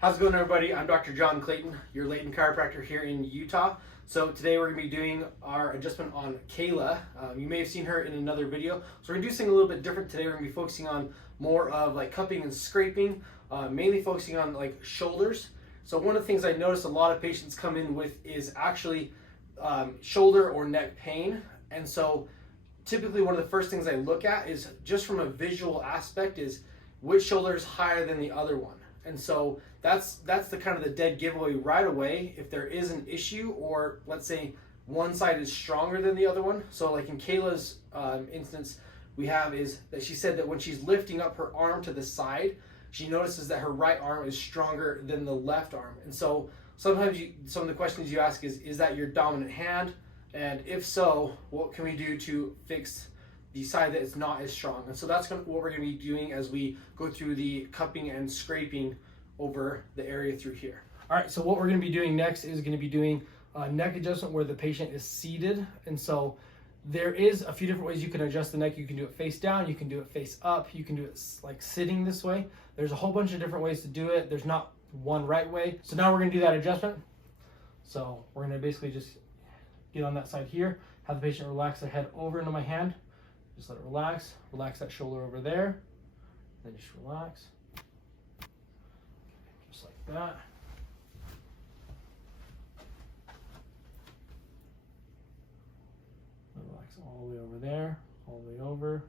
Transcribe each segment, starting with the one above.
How's it going, everybody? I'm Dr. Jon Clayton, your Layton Chiropractor here in Utah. So today we're going to be doing our adjustment on Kayla. You may have seen her in another video. So we're going to do something a little bit different today. We're going to be focusing on more of like cupping and scraping, mainly focusing on like shoulders. So one of the things I noticed a lot of patients come in with is actually shoulder or neck pain. And so typically one of the first things I look at is just from a visual aspect is which shoulder is higher than the other one. And so that's the kind of the dead giveaway right away if there is an issue, or let's say one side is stronger than the other one. So like in Kayla's instance, we have is that she said that when she's lifting up her arm to the side, she notices that her right arm is stronger than the left arm. And so sometimes some of the questions you ask is that your dominant hand? And if so, what can we do to fix the side that is not as strong? And so that's what we're going to be doing as we go through the cupping and scraping over the area through here. All right, so what we're going to be doing next is going to be doing a neck adjustment where the patient is seated. And so there is a few different ways you can adjust the neck. You can do it face down, you can do it face up, you can do it like sitting this way. There's a whole bunch of different ways to do it. There's not one right way. So now we're going to do that adjustment. So we're going to basically just get on that side here, have the patient relax their head over into my hand. Just let it relax. Relax that shoulder over there. Then just relax. Just like that. Relax all the way over there, all the way over.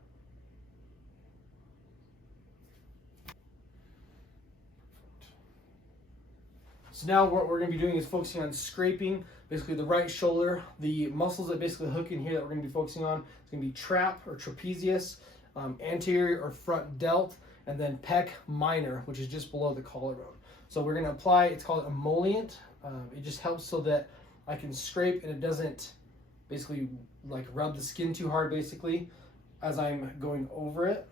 So now what we're going to be doing is focusing on scraping basically the right shoulder. The muscles that basically hook in here that we're going to be focusing on is going to be trap or trapezius, anterior or front delt, and then pec minor, which is just below the collarbone. So we're going to apply, it's called emollient. It just helps so that I can scrape and it doesn't basically like rub the skin too hard basically as I'm going over it.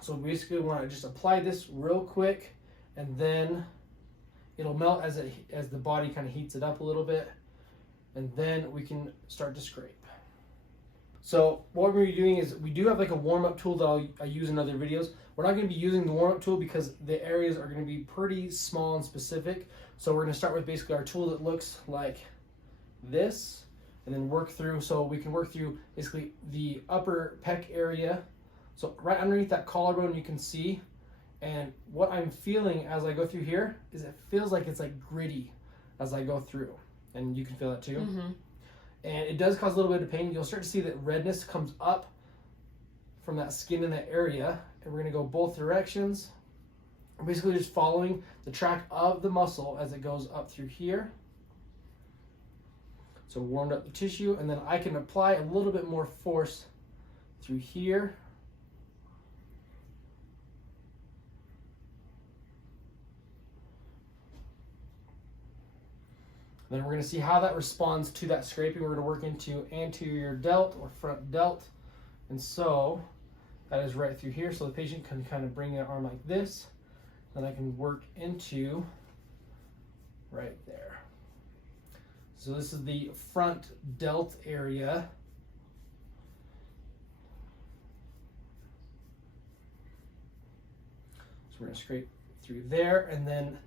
So basically we want to just apply this real quick, and then it'll melt as the body kind of heats it up a little bit, and then we can start to scrape. So what we're going to be doing is we do have like a warm-up tool that I use in other videos. We're not going to be using the warm-up tool because the areas are going to be pretty small and specific. So we're going to start with basically our tool that looks like this, and then work through. So we can work through basically the upper pec area. So right underneath that collarbone you can see. And what I'm feeling as I go through here is it feels like it's like gritty as I go through. And you can feel that too. Mm-hmm. And it does cause a little bit of pain. You'll start to see that redness comes up from that skin in that area. And we're going to go both directions. We're basically just following the track of the muscle as it goes up through here. So warmed up the tissue. And then I can apply a little bit more force through here. Then we're going to see how that responds to that scraping. We're going to work into anterior delt or front delt. And so that is right through here. So the patient can kind of bring their arm like this. Then I can work into right there. So this is the front delt area. So we're going to scrape through there, and then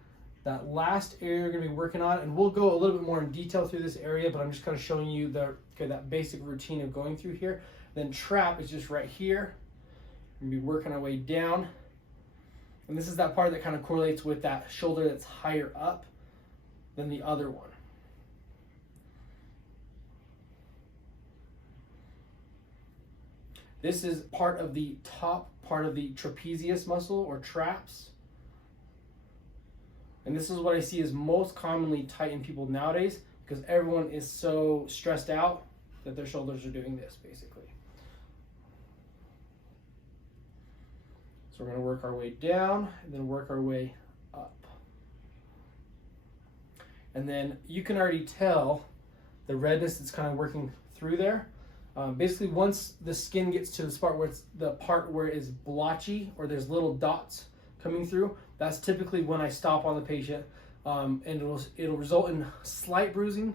that last area we're going to be working on, and we'll go a little bit more in detail through this area, but I'm just kind of showing you that basic routine of going through here. Then trap is just right here. We're going to be working our way down. And this is that part that kind of correlates with that shoulder that's higher up than the other one. This is part of the top part of the trapezius muscle or traps. And this is what I see is most commonly tight in people nowadays because everyone is so stressed out that their shoulders are doing this basically. So we're going to work our way down and then work our way up. And then you can already tell the redness that's kind of working through there. Basically, once the skin gets to the part where it is blotchy or there's little dots coming through, that's typically when I stop on the patient, and it'll result in slight bruising,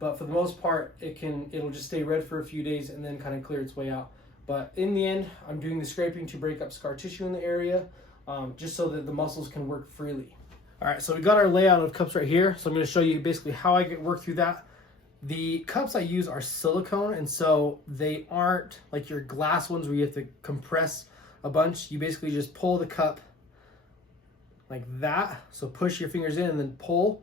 but for the most part, it'll just stay red for a few days and then kind of clear its way out. But in the end, I'm doing the scraping to break up scar tissue in the area, just so that the muscles can work freely. All right, so we got our layout of cups right here. So I'm going to show you basically how I work through that. The cups I use are silicone, and so they aren't like your glass ones where you have to compress a bunch. You basically just pull the cup like that. So push your fingers in and then pull,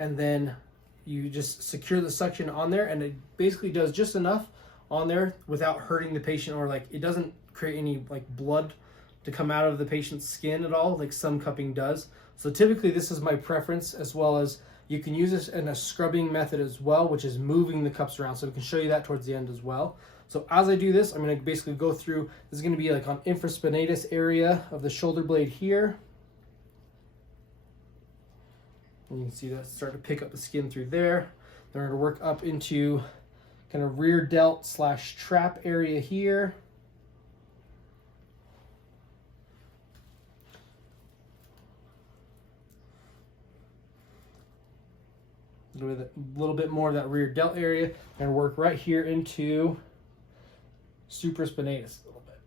and then you just secure the suction on there, and it basically does just enough on there without hurting the patient, or like it doesn't create any like blood to come out of the patient's skin at all, like some cupping does. So typically this is my preference, as well as you can use this in a scrubbing method as well, which is moving the cups around. So we can show you that towards the end as well. So as I do this, I'm going to basically go through, this is going to be like on infraspinatus area of the shoulder blade here. And you can see that start to pick up the skin through there. Then we're going to work up into kind of rear delt / trap area here. With a little bit more of that rear delt area, and work right here into supraspinatus a little bit,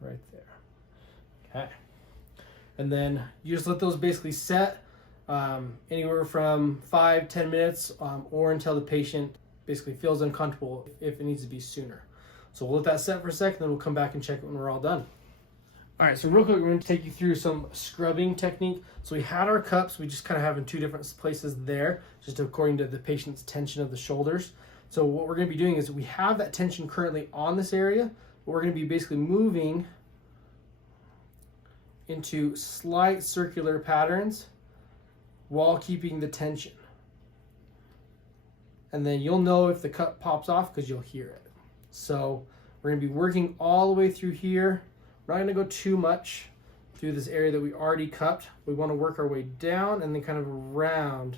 right there. Okay, and then you just let those basically set anywhere from 5-10 minutes, or until the patient basically feels uncomfortable, if it needs to be sooner. So we'll let that set for a second, then we'll come back and check it when we're all done. All right, so real quick, we're going to take you through some scrubbing technique. So we had our cups, we just kind of have in 2 different places there, just according to the patient's tension of the shoulders. So what we're going to be doing is we have that tension currently on this area, but we're going to be basically moving into slight circular patterns while keeping the tension. And then you'll know if the cup pops off because you'll hear it. So we're going to be working all the way through here. We're not going to go too much through this area that we already cupped. We want to work our way down and then kind of around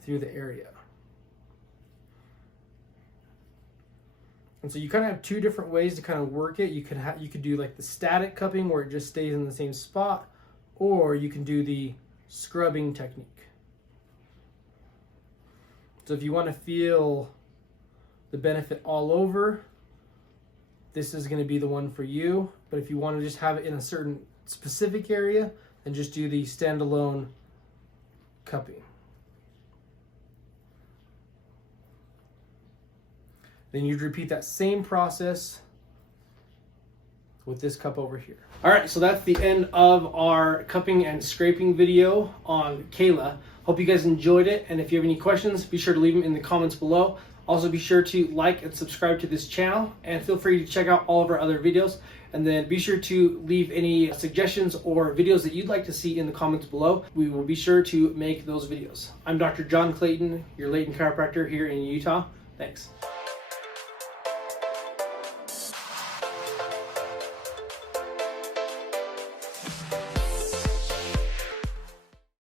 through the area. And so you kind of have 2 different ways to kind of work it. You could do like the static cupping where it just stays in the same spot, or you can do the scrubbing technique. So if you want to feel the benefit all over, this is going to be the one for you. But if you want to just have it in a certain specific area, then just do the standalone cupping. Then you'd repeat that same process with this cup over here. All right, so that's the end of our cupping and scraping video on Kayla. Hope you guys enjoyed it, and if you have any questions, be sure to leave them in the comments below. Also, be sure to like and subscribe to this channel, and feel free to check out all of our other videos. And then be sure to leave any suggestions or videos that you'd like to see in the comments below. We will be sure to make those videos. I'm Dr. Jon Clayton, your Layton chiropractor here in Utah. Thanks.